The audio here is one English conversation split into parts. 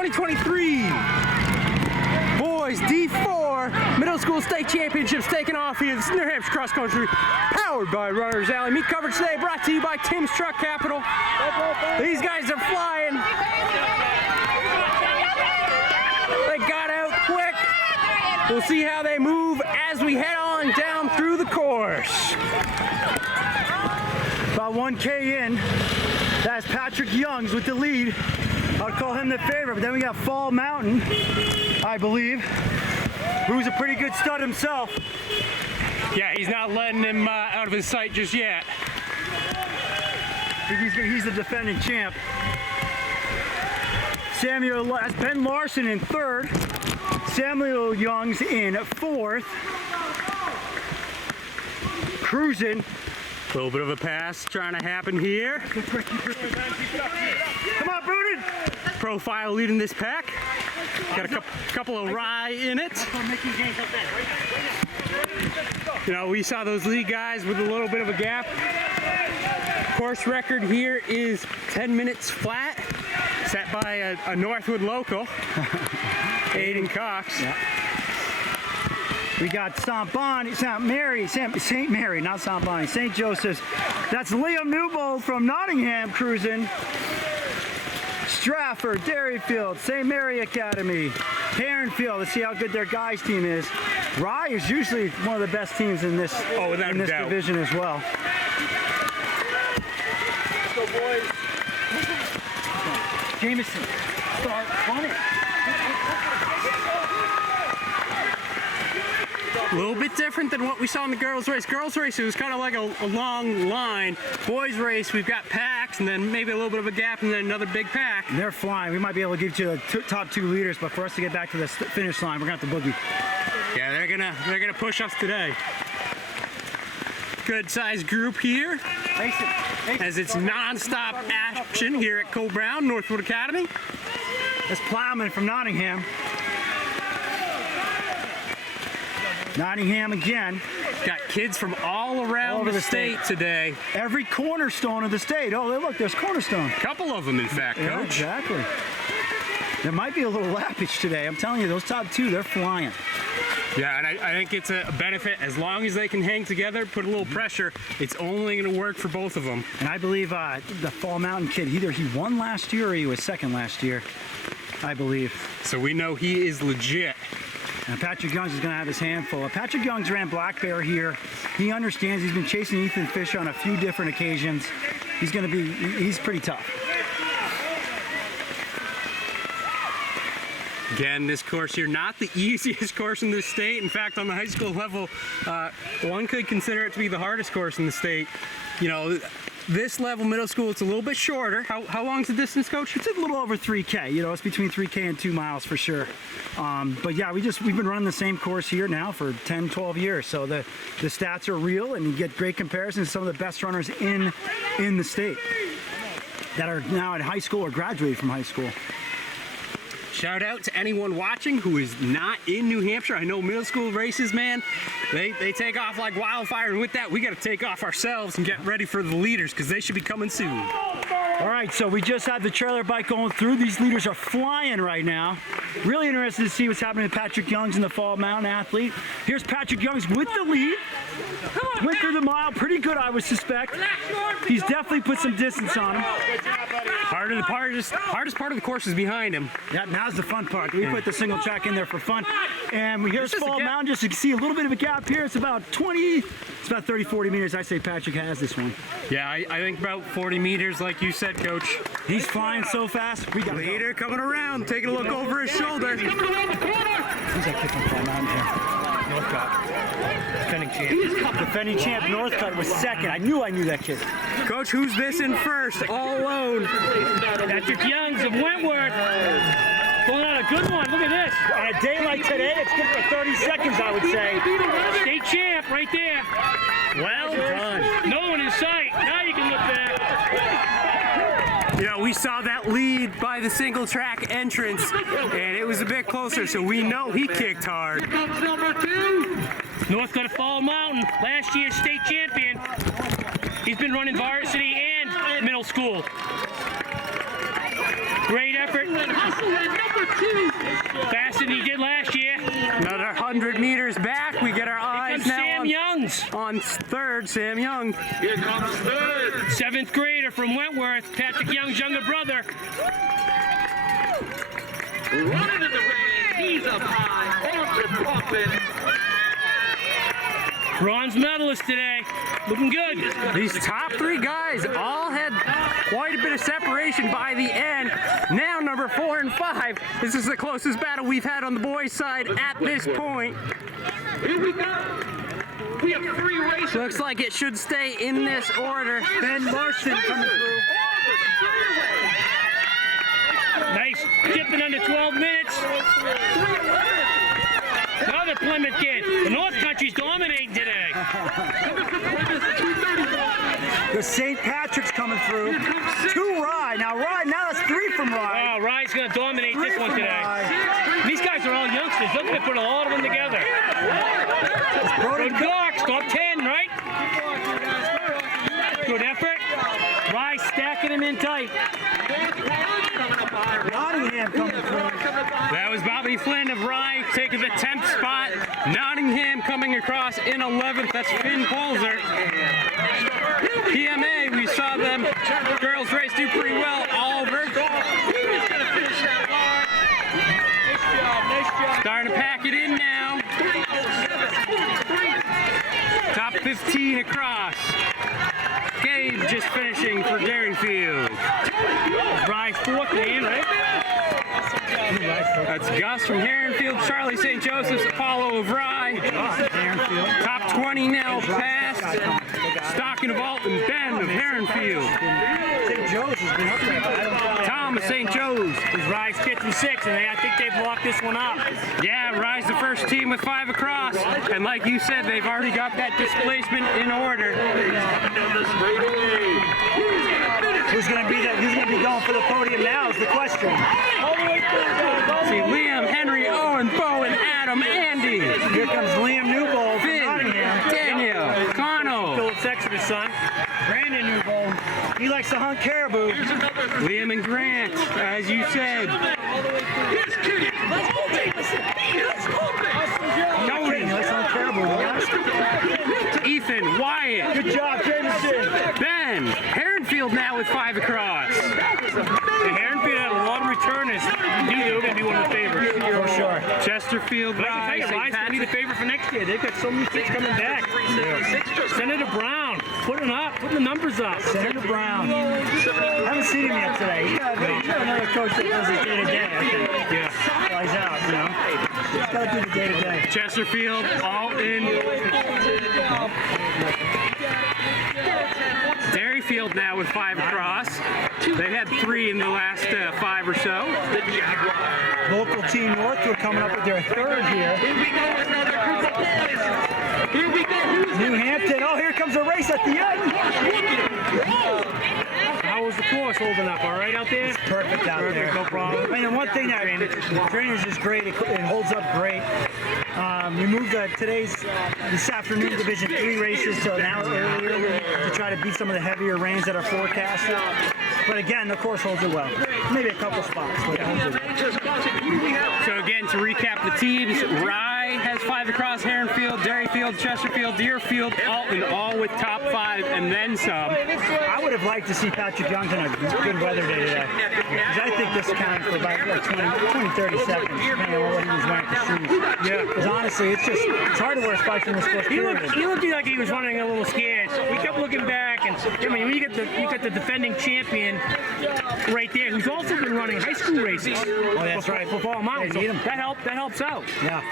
2023 boys D4 middle school state championships taking off here. This is New Hampshire Cross Country, powered by Runners Alley. Meet coverage today brought to you by Tim's Truck Capital. These guys are flying. They got out quick. We'll see how they move as we head on down through the course. About 1K in, that's Patrick Youngs with the lead. I'd call him the favorite, but then we got Fall Mountain, I believe, who's a pretty good stud himself. Yeah, he's not letting him out of his sight just yet. He's the defending champ. That's Ben Larson in third. Samuel Youngs in fourth. Cruising. A little bit of a pass trying to happen here. Come on, Bruton! Profile leading this pack. Got a couple of rye in it. You know, we saw those lead guys with a little bit of a gap. Course record here is 10 minutes flat, set by a Northwood local, Aiden Cox. Yeah. We got St. Mary, not St. Bonnie, St. Joseph's. That's Liam Newbold from Nottingham cruising. Stratford, Derryfield, St. Mary Academy, Herrenfield. Let's see how good their guys team is. Rye is usually one of the best teams in this, division as well. Let's go, boys. Jameson, start running. A little bit different than what we saw in the girls' race. Girls' race, it was kind of like a long line. Boys' race, we've got packs and then maybe a little bit of a gap and then another big pack. And they're flying. We might be able to give you the top two leaders, but for us to get back to the finish line, we're gonna have to boogie. Yeah, they're gonna push us today. Good sized group here, as it's non-stop action here at Coe-Brown, Northwood Academy. That's Plowman from Nottingham. Nottingham again. Got kids from all around the state today. Every cornerstone of the state. Oh, look, there's Cornerstone. A couple of them, in fact, Yeah, Coach. exactly. There might be a little lappage today. I'm telling you, those top two, they're flying. Yeah, and I think it's a benefit. As long as they can hang together, put a little pressure, it's only going to work for both of them. And I believe the Fall Mountain kid, either he won last year or he was second last year, I believe. So we know he is legit. And Patrick Youngs is going to have his hand full. Patrick Youngs ran Black Bear here. He understands. He's been chasing Ethan Fisher on a few different occasions. He's pretty tough. Again, this course here, not the easiest course in the state. In fact, on the high school level, one could consider it to be the hardest course in the state. You know, this level, middle school, it's a little bit shorter. How long's the distance, Coach? It's a little over 3K. You know, it's between 3K and 2 miles for sure. But yeah, we've been running the same course here now for 10, 12 years. So the stats are real, and you get great comparisons to some of the best runners in the state that are now at high school or graduated from high school. Shout out to anyone watching who is not in New Hampshire. I know middle school races, man, they take off like wildfire, and with that, we got to take off ourselves and get ready for the leaders because they should be coming soon. All right, so we just had the trailer bike going through. These leaders are flying right now. Really interested to see what's happening to Patrick Youngs and the Fall Mountain athlete. Here's Patrick Youngs with the lead. Went through the mile, pretty good, I would suspect. He's definitely put some distance on him. Hardest part of the course is behind him. Yeah, now's the fun part. We put the single track in there for fun. And here's Fall Mountain, just so you can see a little bit of a gap here. It's about 30, 40 meters. I say Patrick has this one. Yeah, I think about 40 meters, like you said, Coach. He's flying so fast. We got leader coming around, taking a look over his shoulder. Who's that kid from Fall Mountain here? Northcutt. Defending champ. Defending champ Northcutt was second. I knew that kid. Coach, who's this in first, all alone? Patrick Youngs of Wentworth. Pulling out a good one. Look at this. On a day like today, it's good for 30 seconds, I would say. State champ right there. Well done. No one in sight. Now you can look back. You know, we saw that lead by the single track entrance, and it was a bit closer, so we know he kicked hard. Northcutt of Fall Mountain, last year's state champion. He's been running varsity and middle school. Great effort. Faster than he did last year. Another 100 meters back. We get our eyes Comes now Sam Youngs, on third. Sam Young. Here comes third. 7th grader from Wentworth, Patrick Young's younger brother. Running in the rain. He's up high. Over Coffin. Bronze medalist today. Looking good. These top 3 guys all had quite a bit of separation by the end. Now number 4 and 5. This is the closest battle we've had on the boys' side at this point. Here we go. We have 3 races. Looks like it should stay in this order. Ben Larson coming through. Nice. Dipping under 12 minutes. Another Plymouth kid. The North Country's dominating today. The St. Patrick's coming through. 2 Rye. Now that's 3 from Rye. Oh, Rye's going to dominate this one today. Rye. These guys are all youngsters. Look at it, put all of them together. Good Cox, top 10, right? Good effort. Rye stacking him in tight. Nottingham coming through. That was Bobby Flynn of Rye taking the 10th spot. Nottingham coming across in 11th. That's Finn Polzer. PMA, we saw them girls race do pretty well. Oliver. Starting to pack it in now. Top 15 across. Gabe just finishing for Dairyfield. Rye's 4th man, right? That's Gus from Heronfield, Charlie St. Joseph's, Apollo of Rye. Top 20 now passed. Stocking of Alton, Ben of Heronfield. St. Joe's has been up there. Tom of St. Joe's. Rye's 5th and 6th, and I think they've locked this one up. Yeah, Rye's the first team with 5 across. And like you said, they've already got that displacement in order. Who's going to be going for the podium now is the question. See Liam, Henry, Owen, Bowen, Adam, Andy. Here comes Liam Newbold from Finn, Nottingham. Daniel, Connell. Philip Exeter's son. Brandon Newbold. He likes to hunt caribou. Liam and Grant, as you said. Here's Kitty. Let's hold it. Let's hold it. Tony likes to hunt caribou. Ethan, Wyatt, Good job, Jameson. Ben, Heronfield now with 5 across. The Heronfield had a lot of returners. You knew they were going to be one of the favorites. For sure. Chesterfield, But I Rye, can tell you, Rye's going to be the favorite for next year. They've got so many kids coming back. Senator Brown, putting the numbers up. Senator Brown. I haven't seen him yet today. He's got another coach that does it day to day, I think. Yeah. Flies out, you know. He's got to do the day to day. Chesterfield, Alton. Dairyfield now with 5 across. They had 3 in the last 5 or so. Local team Northwood coming up with their 3rd here. Here we go. Another group of boys. Here we go. New Hampton. Oh, here comes a race at the end. How was the course holding up? All right out there? Perfect out there. No problem. I mean, the one thing that drainage is great. It holds up great. We moved this afternoon Division 3 races to an hour earlier to try to beat some of the heavier rains that are forecasted. But again, the course holds it well. Maybe a couple spots, but it holds it well. So again, to recap the teams, Rye has 5 across, Heronfield, Dairyfield, Chesterfield, Deerfield, Alton, all with top 5 and then some. I would have liked to see Patrick Young in a good weather day today. Because I think this counted for about 20, 30 seconds, depending on what he was wearing for shoes. Yeah. Because honestly, it's hard to wear spikes in this course. He looked like he was running a little scared. We kept looking back, and I mean, when you got the defending champion right there, who's also been running high school races. Oh, that's right. For Fall Mountain. So that helps out. Yeah.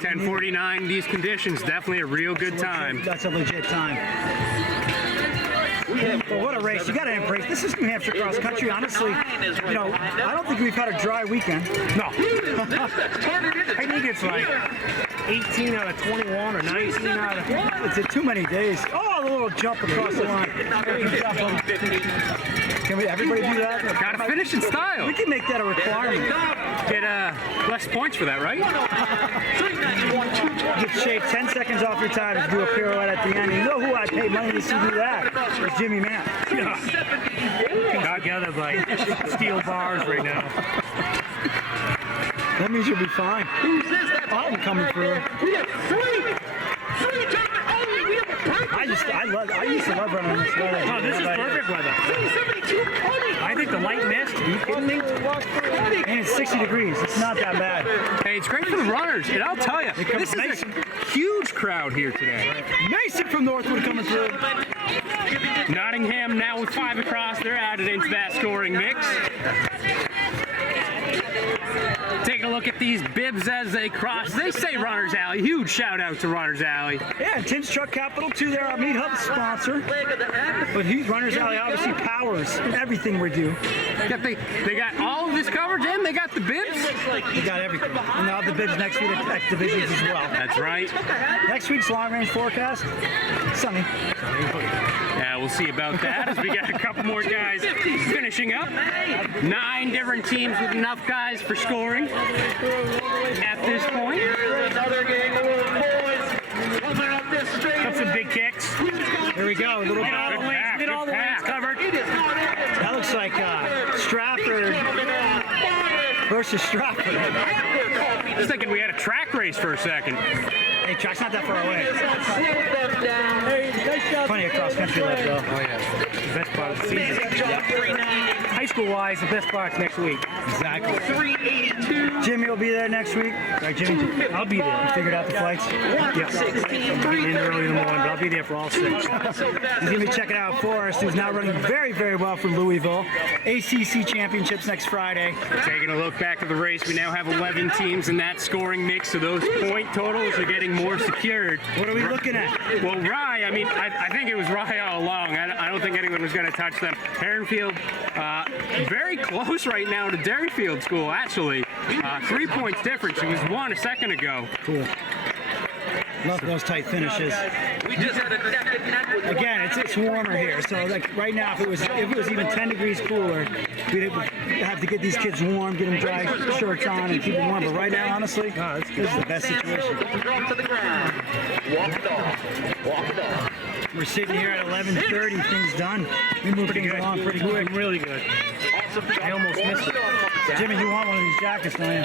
10:49, these conditions, definitely a real good time. That's a legit time. But what a race. You got to embrace. This is New Hampshire cross country. Honestly, you know, I don't think we've had a dry weekend. No. I think it's like 18 out of 21 or 19 out of... It's too many days. Oh, the little jump across the line. Can we everybody do that? Gotta finish in style. We can make that a requirement. Get less points for that, right? Get Shake 10 seconds off your time to do a pirouette at the end. You know who I paid money to see do that? It's Jimmy Mann. Got together by steel bars right now. That means you'll be fine. I'm coming through. I used to love running in this weather. Oh, this is perfect weather. I think the light mist. Are you kidding me? And it's 60 degrees. It's not that bad. Hey, it's great for the runners, and I'll tell you, this is a huge crowd here today. Mason from Northwood coming through. Nottingham now with 5 across, they're added into that scoring mix. Taking a look at these bibs as they cross. They say Runners Alley. Huge shout out to Runners Alley. Yeah, Tim's Truck Capital too. They're our Meat Hub sponsor. But he's Runners Alley obviously powers everything we do. They got all of this coverage and they got the bibs. We got everything. And they'll have the bibs next week at Divisions as well. That's right. Next week's long range forecast, sunny. Yeah, we'll see about that as we got a couple more guys finishing up. 9 different teams with enough guys for scoring at this point. Got some big kicks. Here we go. A little Get all the bit. lanes, get all the lanes covered. That looks like Stratford versus Stratford. Just thinking we had a track race for a second. Hey, track's not that far away. Plenty of cross country left though. Oh yeah, the best part of the season. High school wise, the best part's next week. Exactly. Jimmy will be there next week. Right, Jimmy? I'll be there. You figured out the flights? Yeah. I'll be in early in the morning, but I'll be there for all 6. He's going to be checking out Forrest, who's now running very, very well for Louisville. ACC Championships next Friday. Taking a look back at the race, we now have 11 teams in that scoring mix, so those point totals are getting more secured. What are we looking at? Well, Rye, I mean, I think it was Rye all along. I don't think anyone was going to touch them. Herrenfield, very close right now to Derryfield School, actually. 3 points difference. It was 1 a second ago. Cool. Love those tight finishes. Again, it's warmer here, so like right now, if it was even 10 degrees cooler, we'd have to get these kids warm, get them dry shirts on, and keep them warm. But right now, honestly, this is the best situation. We're sitting here at 11:30. Things done. We moved things along pretty quick. Really good. I almost missed it. Jimmy, you want one of these jackets, don't you?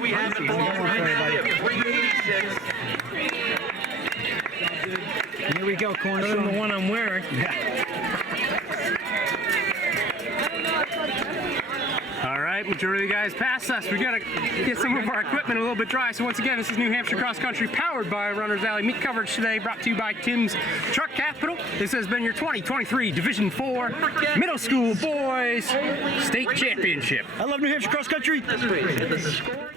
We have the ball right now. 386. Here we go, Other than Cornerstone. the one I'm wearing. All right, majority of the guys passed us. We got to get some of our equipment a little bit dry. So once again, this is New Hampshire Cross Country powered by Runners Alley. Meet coverage today brought to you by Tim's Truck Capital. This has been your 2023 Division 4 Middle School Boys State Championship. I love New Hampshire Cross Country. The score.